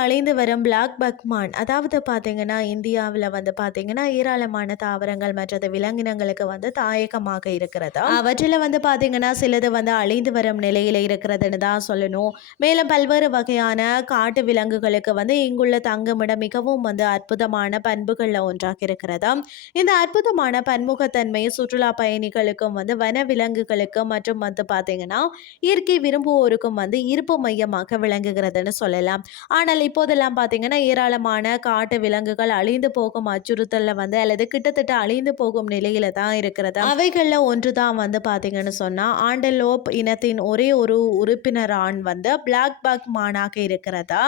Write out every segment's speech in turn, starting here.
அலைந்து வரும் பிளாக் பக்மான் அதாவது பார்த்தீங்கன்னா இந்தியாவில் வந்து பார்த்தீங்கன்னா ஏராளமான தாவரங்கள் மற்றது விலங்கினங்களுக்கு வந்து தாயகமாக இருக்கிறது? அவற்றில் வந்து பார்த்தீங்கன்னா சிலது வந்து அழிந்து வரும் நிலையில் இருக்கிறதுன்னு தான் சொல்லணும். மேலும் பல்வேறு வகையான காட்டு விலங்குகளுக்கு வந்து இங்குள்ள தங்குமிடம் மிகவும் வந்து அற்புதமான பண்புகளில் ஒன்றாக இருக்கிறது? இந்த அற்புதமான பன்முகத்தன்மை சுற்றுலா பயணிகளுக்கும் வந்து வன விலங்குகளுக்கும் மற்றும் வந்து பார்த்தீங்கன்னா இயற்கை விரும்புவோருக்கும் வந்து இருப்பு மையமாக விளங்குகிறதுன்னு சொல்லலாம். ஆனால் இப்போதெல்லாம் பார்த்தீங்கன்னா ஏராளமான காட்டு விலங்குகள் அழிந்து போகும் அச்சுறுத்தலில் வந்து அல்லது கிட்டத்தட்ட அழிந்து போகும் நிலையில தான் இருக்கிறது. அவைகளில் ஒன்று தான் வந்து பார்த்தீங்கன்னு சொன்னால் ஆண்டலோப் இனத்தின் ஒரே ஒரு உறுப்பினர் ஆண் வந்து பிளாக் பக் மானாக இருக்கிறதா?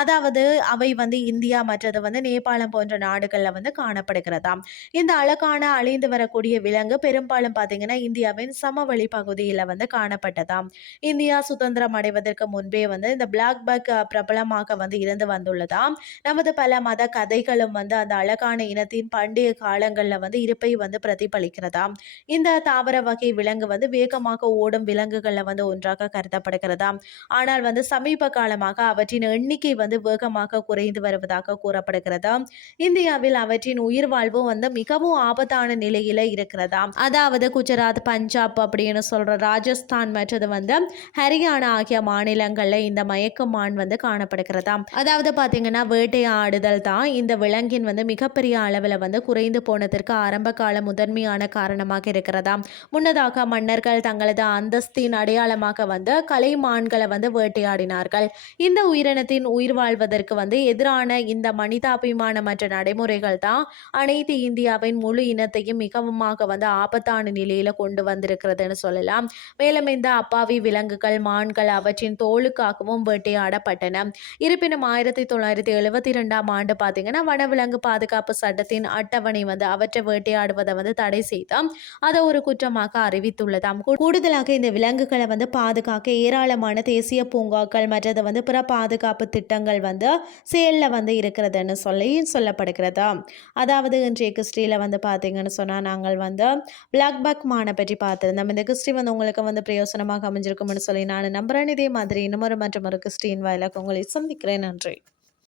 அதாவது அவை வந்து இந்தியா மற்றது வந்து நேபாளம் போன்ற நாடுகளில் வந்து காணப்படுகிறதா? இந்த அழகான அழிந்து வரக்கூடிய விலங்கு பெரும்பாலும் பார்த்தீங்கன்னா இந்தியாவின் சமவெளி பகுதியில் வந்து காணப்பட்டதாம் இந்தியா சுதந்திரம் அடைவதற்கு முன்பே வந்து இந்த பிளாக் பக் பிரபலமாக வந்து இருந்து வந்துள்ளதாம். நமது பல மத கதைகளும் வந்து அந்த அழகான இனத்தின் பண்டைய காலங்களில் வந்து இருப்பை வந்து பிரதிபலிக்கிறதாம். இந்த தாவர வகை விலங்கு வந்து வேகமாக ஓடும் விலங்குகளில் வந்து ஒன்றாக கருதப்படுகிறதாம். ஆனால் வந்து சமீப காலமாக அவற்றின் எண்ணிக்கை வந்து வேகமாக குறைந்து வருவதாக கூறப்படுகிறதாம். இந்தியாவில் அவற்றின் உயிர் வாழ்வும் வந்து மிகவும் ஆபத்தான நிலையில இருக்கிறதாம். அதாவது குஜராத் பஞ்சாப் அப்படின்னு சொல்ற ராஜஸ்தான் மற்றது வந்து ஹரியானா ஆகிய மாநிலங்கள்ல இந்த மயக்கமான் வந்து தான். அதாவது பார்த்தீங்கன்னா வேட்டையாடுதல் தான் இந்த விலங்கின் வந்து மிகப்பெரிய அளவில் வந்து குறைந்து போனதற்கு ஆரம்ப கால முதன்மையான காரணமாக இருக்கிறதாம் முன்னதாக மன்னர்கள் தங்களது அந்தஸ்தின் அடையாளமாக வந்து கலைமான்களை வந்து வேட்டையாடினார்கள். இந்த உயிரினத்தின் உயிர் வாழ்வதற்கு வந்து எதிரான இந்த மனிதாபிமானமற்ற நடைமுறைகள் தான் அனைத்து இந்தியாவின் முழு இனத்தையும் மிகவுமாக வந்து ஆபத்தான நிலையில கொண்டு வந்திருக்கிறதுன்னு சொல்லலாம். மேலும் இந்த அப்பாவி விலங்குகள் மான்கள் அவற்றின் தோலுக்காகவும் வேட்டையாடப்பட்டன. இருப்பினும் ஆயிரத்தி தொள்ளாயிரத்தி எழுபத்தி ரெண்டாம் ஆண்டு பார்த்தீங்கன்னா வனவிலங்கு பாதுகாப்பு சட்டத்தின் அட்டவணை வந்து அவற்றை வேட்டையாடுவதை வந்து தடை செய்தால் அதை ஒரு குற்றமாக அறிவித்துள்ளதாம். கூடுதலாக இந்த விலங்குகளை வந்து பாதுகாக்க ஏராளமான தேசிய பூங்காக்கள் மற்றது வந்து பிற பாதுகாப்பு திட்டங்கள் வந்து செயலில் வந்து இருக்கிறதுன்னு சொல்லி சொல்லப்படுகிறது அதாவது இன்றைய கிறிஸ்டியில் வந்து பார்த்தீங்கன்னு சொன்னால் நாங்கள் வந்து பிளாக் பக் மானை பற்றி பார்த்துருந்தோம். இந்த கிறிஸ்டி வந்து உங்களுக்கு வந்து பிரயோசனமாக அமைஞ்சிருக்கும்னு சொல்லி நான் நம்புறேன். இதே மாதிரி இன்னும் ஒரு மற்றும் ஒரு கிறிஸ்டின் வாயிலாக உங்களை சந்திக்கிறேன். நன்றி